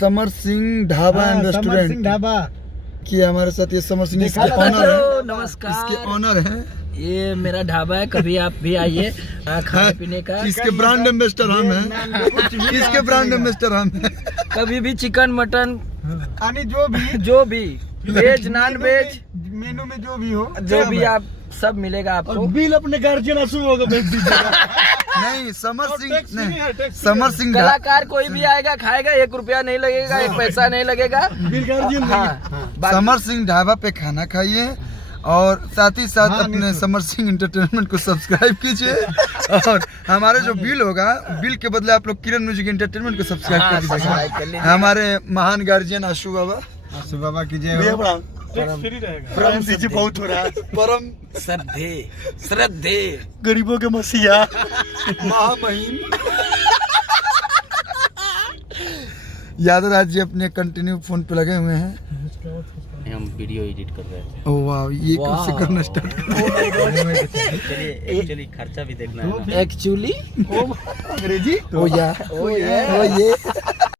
Samar Singh dhaba and Samar Singh restaurant dhaba की हमारे साथ ये समर सिंह इसके ऑनर है। हेलो, नमस्कार। इसके ऑनर है। ये मेरा ढाबा है, कभी आप भी आइए खाने पीने का। इसके ब्रांड एम्बेसडर हम हैं। इसके ब्रांड एम्बेसडर हम हैं। कभी भी चिकन मटन यानी जो भी वेज नॉन वेज मेनू में जो भी हो, जो भी आप सब मिलेगा आपको। बिल अपने गार्जियन आंसू होगा भेज दीजिएगा। नहीं समर सिंह टैक्स फ्री नहीं है, टैक्स समर सिंह कलाकार कोई भी आएगा खाएगा, 1 रुपया नहीं लगेगा, 1 पैसा नहीं लगेगा। बिल गार्जियन हाँ, समर सिंह ढाबा पे खाना खाइए और साथ ही साथ अपने समर सिंह एंटरटेनमेंट को सब्सक्राइब कीजिए। और हमारे जो बिल होगा, बिल के बदले आप लोग किरण म्यूजिक एंटरटेनमेंट को सब्सक्राइब कर सब्सक्राइब कर दीजिएगा। लीजिए। हमारे महान गार्जियन आशु बाबा, आंसू बाबा की जय हो। टैक्स फ्री रहेगा। परम दीजिए बहुत हो रहा है। परम श्रद्धे गरीबों के मसीहा महामहिम यादव राज जी अपने कंटिन्यू फोन पे लगे हुए हैं। हम वीडियो एडिट कर रहे हैं। ओह वाह, ये कब से करना स्टार्ट चलिए एक्चुअली खर्चा भी देखना है ना। एक्चुअली अंग्रेजी ओ ये